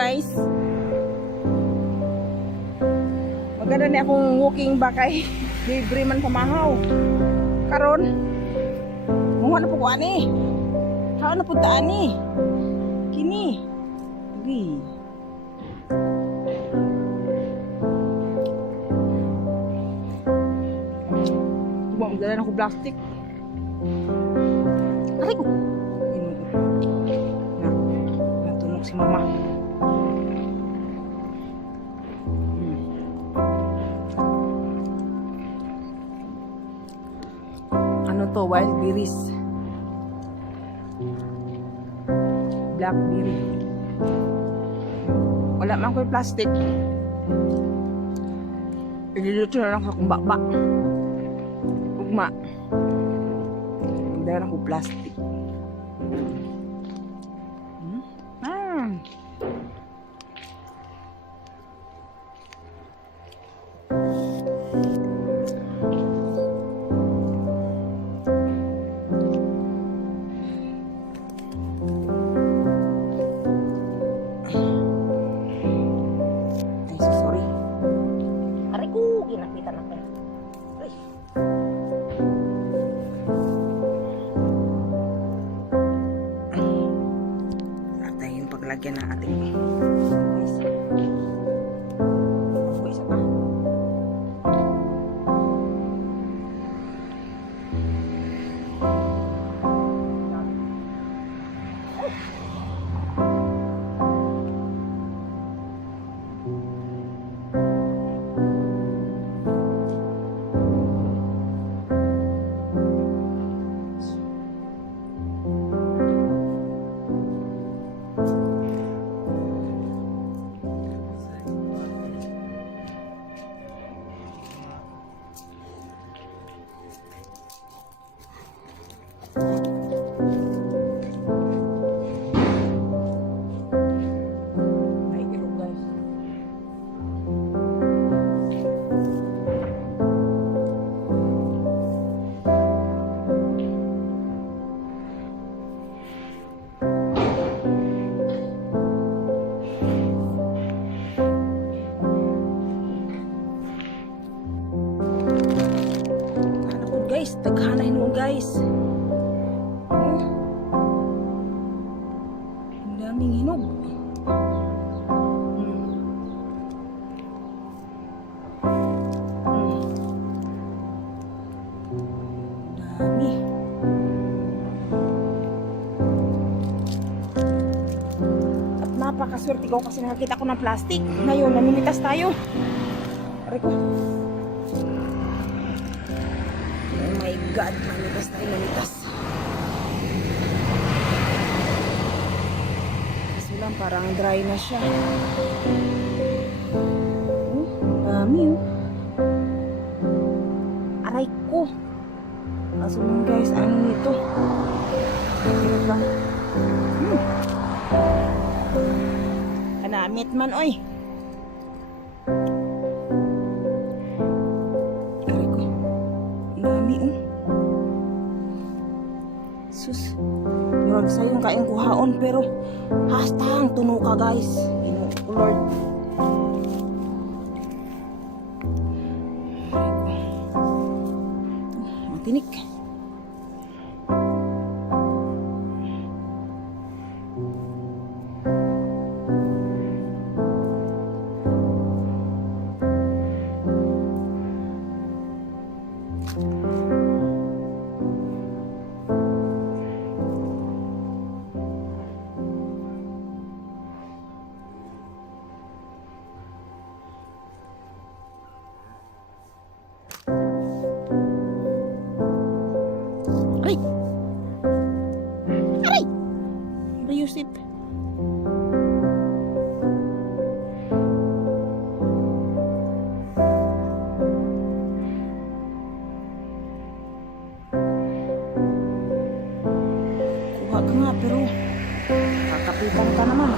guys. Maganda na akong walking back ay libre man pamahaw. Karon, muha na po ko ani. Haan na po ta ani. Kini. Gi. Magdala na ko plastic. Aray ko. Natunog si mama. Ano to? Wild berries. Blackberry. Wala man ko yung plastic. Iluluto na lang akong baba. Ugma. Magdala na ko plastic. Ginakita na ko. Ay. Ata yung paglagyan ng ating guys. Ako isa pa. Guys, taghanay mo guys. Ang daming hinog. Dami. At napakaswerte ko kasi nakakita ko ng plastic. Ngayon, namimitas tayo. Aray ko. God, manitas tayo, manitas. Kasi lang, parang dry na siya. Oh, dami oh. Aray ko. Kaso guys, ano nito? Diba? Kanamit man, oy. Aray ko. Dami oh. Sus, murag sa yung kain kuhaon pero hastang tuno ka guys. Ginoo ko Lord. Matinik. Aray! Aray! Yusip. Kuha ka nga pero kakapitan ka naman.